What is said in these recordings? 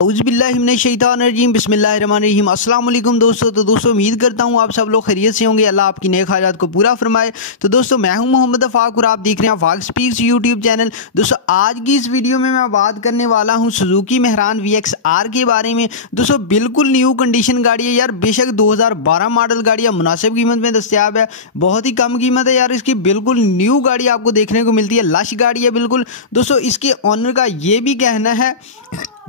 औज़ुबिल्लाहिमिनश्शैतानिर्रजीम बिस्मिल्लाहिर्रहमानिर्रहीम। अस्सलाम वालेकुम दोस्तों। तो दोस्तों उम्मीद करता हूँ आप सब लोग खैरियत से होंगे, अल्लाह आपकी नेक हाजात को पूरा फरमाए। तो दोस्तों मैं हूँ मोहम्मद अफाक और आप देख रहे हैं अफाक स्पीक्स यूट्यूब चैनल। दोस्तों आज की इस वीडियो में मैं बात करने वाला हूँ सुजुकी मेहरान VXR के बारे में। दोस्तों बिल्कुल न्यू कंडीशन गाड़ी है यार, बेशक 2012 मॉडल गाड़ी है, मुनासिब कीमत में दस्तियाब है, बहुत ही कम कीमत है यार इसकी। बिल्कुल न्यू गाड़ी आपको देखने को मिलती है, लश गाड़ी है बिल्कुल। दोस्तों इसके ऑनर का ये भी कहना है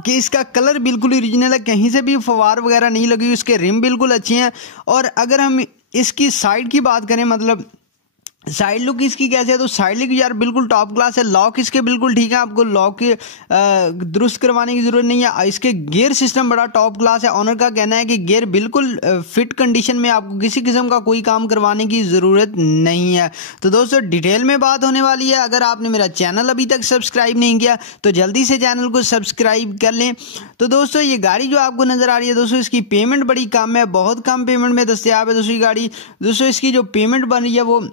कि इसका कलर बिल्कुल ओरिजिनल है, कहीं से भी फवार वगैरह नहीं लगी, इसके रिम बिल्कुल अच्छे हैं। और अगर हम इसकी साइड की बात करें, मतलब साइड लुक इसकी कैसे है, तो साइड लुक यार बिल्कुल टॉप क्लास है। लॉक इसके बिल्कुल ठीक है, आपको लॉक के दुरुस्त करवाने की ज़रूरत नहीं है। इसके गियर सिस्टम बड़ा टॉप क्लास है। ऑनर का कहना है कि गियर बिल्कुल फिट कंडीशन में, आपको किसी किस्म का कोई काम करवाने की ज़रूरत नहीं है। तो दोस्तों डिटेल में बात होने वाली है। अगर आपने मेरा चैनल अभी तक सब्सक्राइब नहीं किया तो जल्दी से चैनल को सब्सक्राइब कर लें। तो दोस्तों ये गाड़ी जो आपको नज़र आ रही है, दोस्तों इसकी पेमेंट बड़ी कम है, बहुत कम पेमेंट में दस्तियाब है दोस्तों ये गाड़ी। दोस्तों इसकी जो पेमेंट बन रही है वो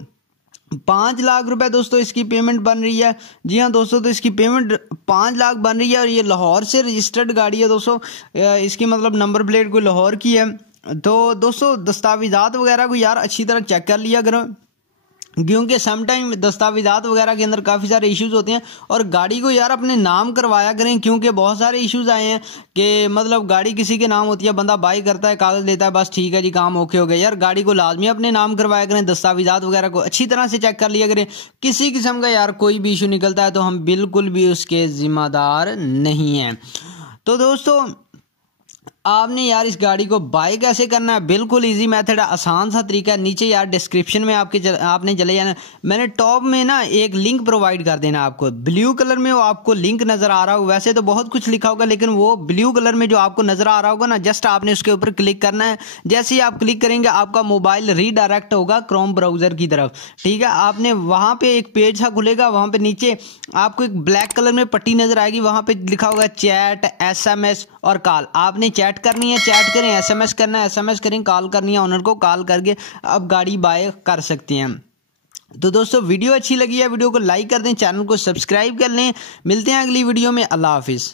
5 लाख रुपए दोस्तों इसकी पेमेंट बन रही है। जी हाँ दोस्तों, तो इसकी पेमेंट 5 लाख बन रही है और ये लाहौर से रजिस्टर्ड गाड़ी है दोस्तों। इसकी मतलब नंबर प्लेट कोई लाहौर की है। तो दोस्तों दस्तावेज़ात वगैरह को यार अच्छी तरह चेक कर लिया करो, क्योंकि सम टाइम दस्तावेज़ात वगैरह के अंदर काफ़ी सारे इश्यूज होते हैं। और गाड़ी को यार अपने नाम करवाया करें, क्योंकि बहुत सारे इश्यूज आए हैं कि मतलब गाड़ी किसी के नाम होती है, बंदा बाई करता है, कागज़ देता है, बस ठीक है जी काम ओके हो गया। यार गाड़ी को लाजमी अपने नाम करवाया करें, दस्तावेज़ात वगैरह को अच्छी तरह से चेक कर लिया करें। किसी किस्म का यार कोई भी इशू निकलता है तो हम बिल्कुल भी उसके ज़िम्मेदार नहीं हैं। तो दोस्तों आपने यार इस गाड़ी को बाय कैसे करना है, बिल्कुल इजी मेथड है, आसान सा तरीका है। नीचे यार डिस्क्रिप्शन में आपने चले जाना, मैंने टॉप में ना एक लिंक प्रोवाइड कर देना आपको, ब्लू कलर में वो आपको लिंक नज़र आ रहा होगा। वैसे तो बहुत कुछ लिखा होगा, लेकिन वो ब्लू कलर में जो आपको नज़र आ रहा होगा ना, जस्ट आपने उसके ऊपर क्लिक करना है। जैसे ही आप क्लिक करेंगे आपका मोबाइल रीडायरेक्ट होगा क्रोम ब्राउज़र की तरफ, ठीक है। आपने वहाँ पर एक पेज सा खुलेगा, वहाँ पर नीचे आपको एक ब्लैक कलर में पट्टी नज़र आएगी, वहाँ पर लिखा होगा चैट, SMS और कॉल। आपने चैट करनी है, चैट करें, SMS करना है, SMS करें, कॉल करनी है, ऑनर को कॉल करके अब गाड़ी बाय कर सकते हैं। तो दोस्तों वीडियो अच्छी लगी है, वीडियो को लाइक कर दें, चैनल को सब्सक्राइब कर लें। मिलते हैं अगली वीडियो में, अल्लाह हाफिज़।